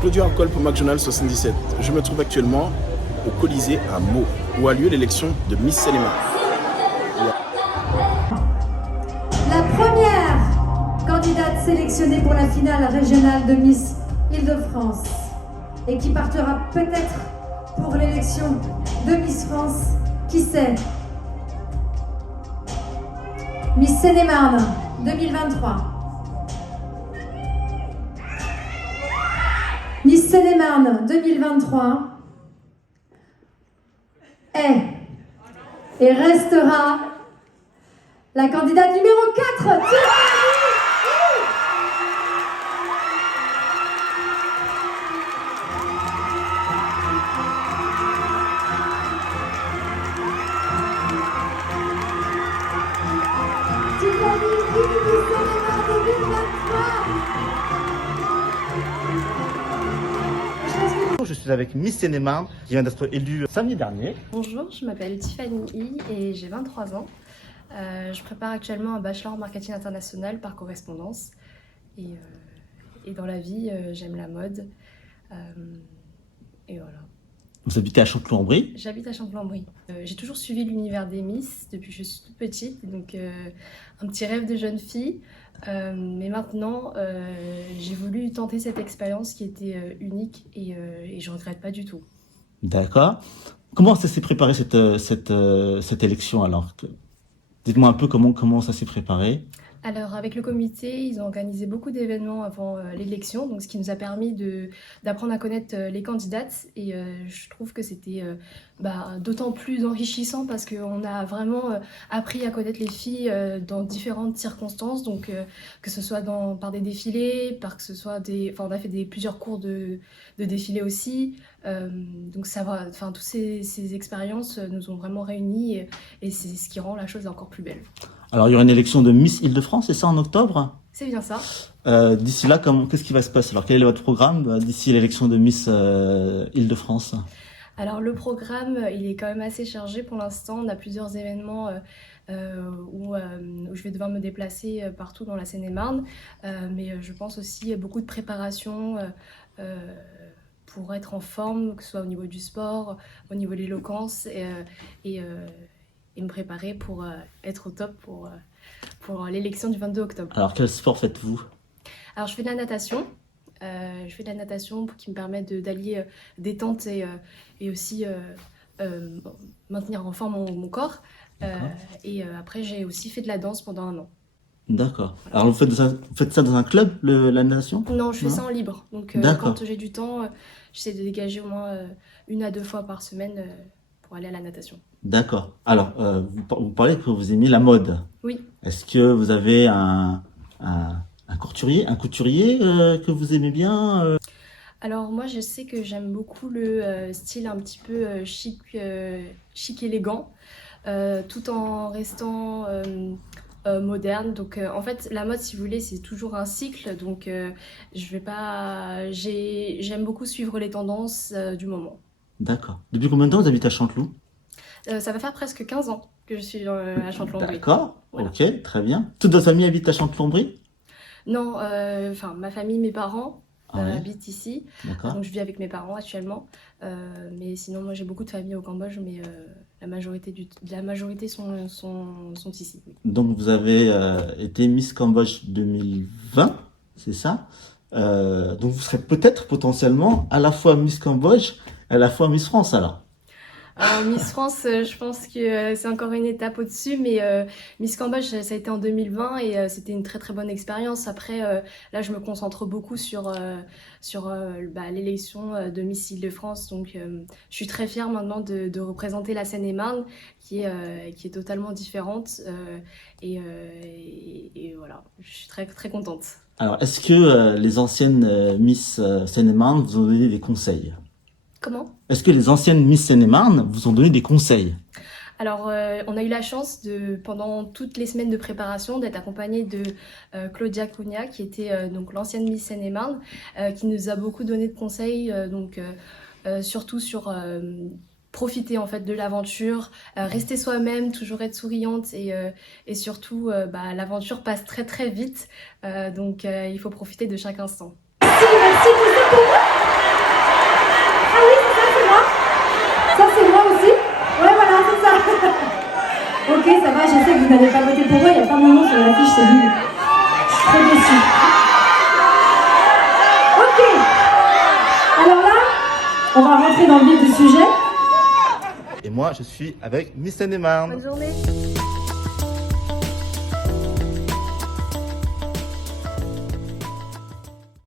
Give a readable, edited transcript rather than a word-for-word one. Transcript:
Claudio Arcole pour McDonald's 77. Je me trouve actuellement au Colisée à Meaux, où a lieu l'élection de Miss Seine-et-Marne. La première candidate sélectionnée pour la finale régionale de Miss Île-de-France et qui partira peut-être pour l'élection de Miss France, qui sait? Miss Seine-et-Marne 2023. Miss Seine-et-Marne 2023 est et restera la candidate numéro 4, Je suis avec Miss Seine-et-Marne qui vient d'être élue samedi dernier. Bonjour, je m'appelle Tiffany I et j'ai 23 ans. Je prépare actuellement un bachelor en marketing international par correspondance. Et dans la vie, j'aime la mode. Et voilà. Vous habitez à Chanteloup-en-Brie. J'habite à Chanteloup-en-Brie. J'ai toujours suivi l'univers des Miss depuis que je suis toute petite. Donc un petit rêve de jeune fille. Mais maintenant, j'ai voulu tenter cette expérience qui était unique et je ne regrette pas du tout. D'accord. Comment ça s'est préparé cette élection alors? Dites-moi un peu comment ça s'est préparé. Alors avec le comité, ils ont organisé beaucoup d'événements avant l'élection, donc ce qui nous a permis d'apprendre à connaître les candidates et je trouve que c'était d'autant plus enrichissant parce qu'on a vraiment appris à connaître les filles dans différentes circonstances, donc que ce soit par des défilés, on a fait plusieurs cours de défilés aussi, donc ça va, toutes ces expériences nous ont vraiment réunis et c'est ce qui rend la chose encore plus belle. Alors, il y aura une élection de Miss Île-de-France, c'est ça, en octobre? C'est bien ça. D'ici là, qu'est-ce qui va se passer? Alors, quel est votre programme d'ici l'élection de Miss Île-de-France? Alors, le programme, il est quand même assez chargé pour l'instant. On a plusieurs événements où je vais devoir me déplacer partout dans la Seine-et-Marne. Mais je pense aussi à beaucoup de préparation pour être en forme, que ce soit au niveau du sport, au niveau de l'éloquence et me préparer pour être au top pour l'élection du 22 octobre. Alors, quel sport faites-vous? Alors, je fais de la natation. Qui me permet d'allier détente et aussi maintenir en forme mon corps. Après, j'ai aussi fait de la danse pendant 1 an. D'accord. Alors, vous faites ça dans un club, la natation? Non, je fais ça en libre. Donc, quand j'ai du temps, j'essaie de dégager au moins 1 à 2 fois par semaine pour aller à la natation. D'accord. Alors, vous parlez que vous aimez la mode. Oui. Est-ce que vous avez un couturier que vous aimez bien Alors moi, je sais que j'aime beaucoup le style un petit peu chic élégant, tout en restant moderne. Donc en fait, la mode, si vous voulez, c'est toujours un cycle. Donc j'aime beaucoup suivre les tendances du moment. D'accord. Depuis combien de temps vous habitez à Chanteloup? Ça va faire presque 15 ans que je suis à Chanteloup-en-Brie. D'accord, Voilà. Ok, très bien. Toute votre famille habite à Chanteloup-en-Brie? Non, ma famille, mes parents habitent ici. D'accord. Donc je vis avec mes parents actuellement. Mais sinon, moi j'ai beaucoup de familles au Cambodge, mais la majorité sont ici. Oui. Donc vous avez été Miss Cambodge 2020, c'est ça? Donc vous serez peut-être potentiellement à la fois Miss Cambodge et à la fois Miss France alors? Alors Miss France, je pense que c'est encore une étape au-dessus, mais Miss Cambodge, ça a été en 2020 et c'était une très très bonne expérience. Après, là, je me concentre beaucoup sur l'élection de Miss Île-de-France. Donc, je suis très fière maintenant de représenter la Seine-et-Marne, qui est totalement différente. Et voilà, je suis très très contente. Alors, est-ce que les anciennes Miss Seine-et-Marne vous ont donné des conseils? Comment? Est-ce que les anciennes Miss Seine-et-Marne vous ont donné des conseils? Alors, on a eu la chance pendant toutes les semaines de préparation, d'être accompagnée de Claudia Cunha, qui était donc l'ancienne Miss Seine-et-Marne, qui nous a beaucoup donné de conseils, surtout sur profiter en fait de l'aventure, rester soi-même, toujours être souriante et surtout, l'aventure passe très très vite, donc il faut profiter de chaque instant. Merci, merci, tout ça pour moi. vous n'avez pas voté pour moi, il n'y a pas mon nom sur l'affiche, c'est nul. Je suis très déçue. Ok. Alors là, on va rentrer dans le vif du sujet. Et moi, je suis avec Miss Seine-et-Marne. Bonne journée.